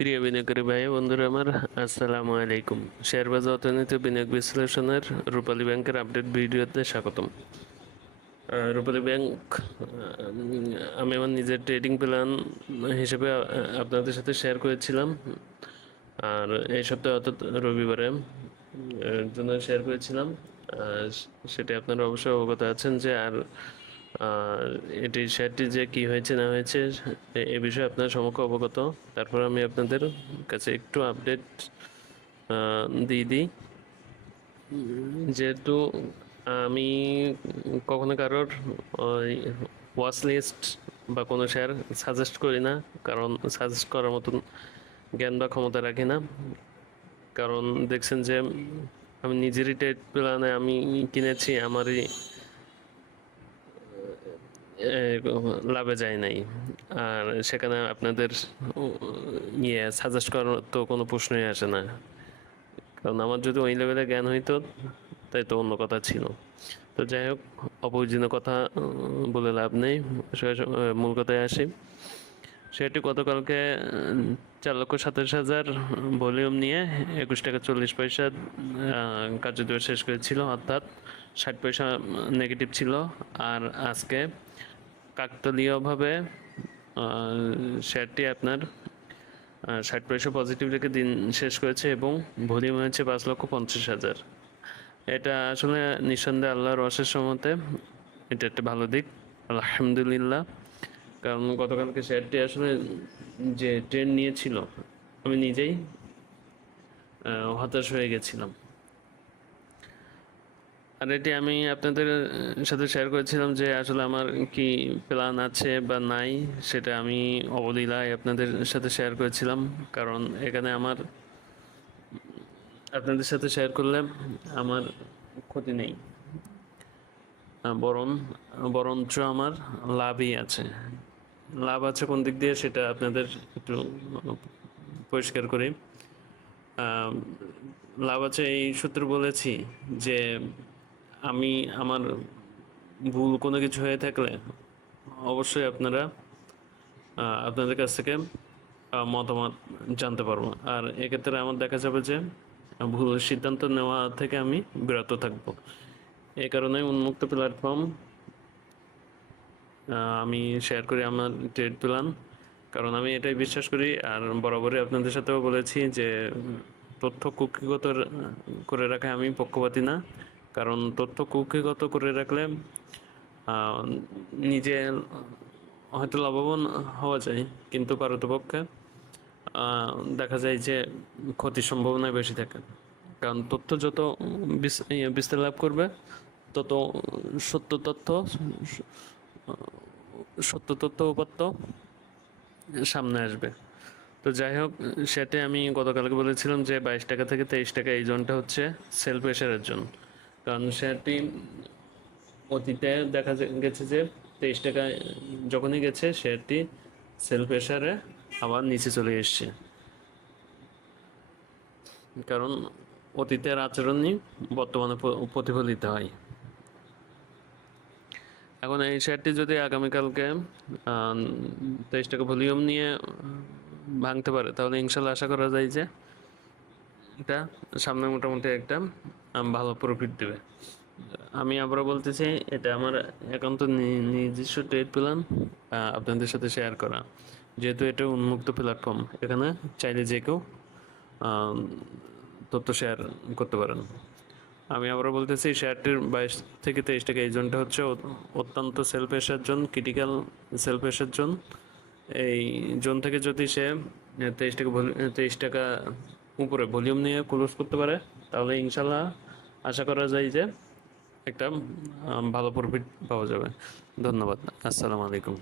প্রিয় বিনিয়োগকারী ভাই, বন্ধুরা আমার, আসসালামু আলাইকুম। শেয়ার বাজার অর্থনীতি বিনিয়োগ বিশ্লেষণের রূপালী ব্যাংকের আপডেট ভিডিওতে স্বাগতম। রূপালী ব্যাংক আমি আমার নিজের ট্রেডিং প্ল্যান হিসেবে আপনাদের সাথে শেয়ার করেছিলাম। আর এই সপ্তাহে, অর্থাৎ রবিবারে জন্য শেয়ার করেছিলাম। সেটি আপনারা অবশ্যই অবগত আছেন যে, আর এটি শেয়ারটি যে কি হয়েছে, না হয়েছে, এ- বিষয়ে আপনার সম্মুখে অবগত। তারপর আমি আপনাদের কাছে একটু আপডেট দিয়ে দিই। যেহেতু আমি কখনো কারোর, ওই ওয়াচ লিস্ট বা কোনো শেয়ার সাজেস্ট করি না, কারণ সাজেস্ট করার মতন জ্ঞান বা ক্ষমতা রাখি না। কারণ দেখছেন যে আমি নিজেরই ট্রেড প্ল্যানে আমি কিনেছি, আমারই লাভে যায় নাই। আর সেখানে আপনাদের ইয়ে সাজেস্ট করার তো কোনো প্রশ্নই আসে না। কারণ আমার যদি ওই লেভেলে জ্ঞান হইতো, তাই তো অন্য কথা ছিল। তো যাই হোক, অপরিচিত কথা বলে লাভ নেই। মূল কথায় আসি। সেটি গতকালকে চার লক্ষ সাতাশ হাজার ভলিউম নিয়ে একুশ টাকা চল্লিশ পয়সা কার্যদিবস শেষ করেছিল, অর্থাৎ ষাট পয়সা নেগেটিভ ছিল। আর আজকে কাকতলীয়ভাবে শেয়ারটি আপনার ষাট পয়সা পজিটিভ রেখে দিন শেষ করেছে এবং ভলিউম হয়েছে পাঁচ লক্ষ পঞ্চাশ হাজার। এটা আসলে নিঃসন্দেহে আল্লাহর অশেষ সমতে এটা একটা ভালো দিক। আলহামদুলিল্লাহ। কারণ গতকালকে শেয়ারটি আসলে যে ট্রেন নিয়েছিল, আমি নিজেই হতাশ হয়ে গেছিলাম। আর এটি আমি আপনাদের সাথে শেয়ার করেছিলাম যে আসলে আমার কি প্ল্যান আছে বা নাই, সেটা আমি অবলীলায় আপনাদের সাথে শেয়ার করেছিলাম। কারণ এখানে আমার, আপনাদের সাথে শেয়ার করলে আমার ক্ষতি নেই। বরং, বরঞ্চ আমার লাভই আছে। লাভ আছে কোন দিক দিয়ে সেটা আপনাদের একটু পরিষ্কার করি। লাভ আছে এই সূত্রে বলেছি যে আমি আমার ভুল কোনো কিছু হয়ে থাকলে অবশ্যই আপনারা আপনাদের কাছ থেকে মতামত জানতে পারব। আর এক্ষেত্রে আমার দেখা যাবে যে ভুল সিদ্ধান্ত নেওয়া থেকে আমি বিরত থাকব। এই কারণে উন্মুক্ত প্ল্যাটফর্ম আমি শেয়ার করি আমার ট্রেড প্ল্যান কারণ আমি এটাই বিশ্বাস করি আর বরাবরই আপনাদের সাথেও বলেছি যে তথ্য কুক্ষিগত করে রাখা আমি পক্ষপাতি না। কারণ তথ্য কুক্ষিগত করে রাখলে নিজে হয়তো লাভবান হওয়া যায় কিন্তু পারতপক্ষে দেখা যায় যে ক্ষতির সম্ভাবনা বেশি থাকে। কারণ তথ্য যত ইয়ে, বিস্তার লাভ করবে তত সত্য তথ্য সত্য তথ্য উপাত্ত সামনে আসবে। তো যাই হোক সেটা আমি গতকালকে বলেছিলাম যে বাইশ টাকা থেকে তেইশ টাকা এই জোনটা হচ্ছে সেল প্রেশারের জন্য কারণ সেটি অতীতে দেখা গেছে যে তেইশ টাকা যখনই গেছে শেয়ারটি সেল প্রেশারে আবার নিচে চলে এসছে। কারণ অতীতের আচরণই বর্তমানে প্রতিফলিত হয়। এখন এই শেয়ারটি যদি আগামীকালকে তেইশ টাকা ভলিউম নিয়ে ভাঙতে পারে, তাহলে ইনশাল্লাহ আশা করা যায় যে এটা সামনে মোটামুটি একটা ভালো প্রফিট দেবে। আমি আবারও বলতেছি, এটা আমার একান্ত নি- নিজস্ব ট্রেড প্ল্যান আপনাদের সাথে শেয়ার করা। যেহেতু এটা উন্মুক্ত প্ল্যাটফর্ম এখানে চাইলে যে কেউ তথ্য শেয়ার করতে পারেন। আমি আবারও বলতেছি শেয়ারটির বাইশ থেকে তেইশ টাকা এই জোনটা হচ্ছে অত্যন্ত self pressure zone critical self pressure zone. এই জোন থেকে যদি সে তেইশ টাকা তেইশ টাকা উপরে ভলিউম নিয়ে ক্লোজ করতে পারে, তাহলে ইনশাল্লাহ আশা করা যায় যে একটা ভালো প্রফিট পাওয়া যাবে। ধন্যবাদ। আসসালামু আলাইকুম।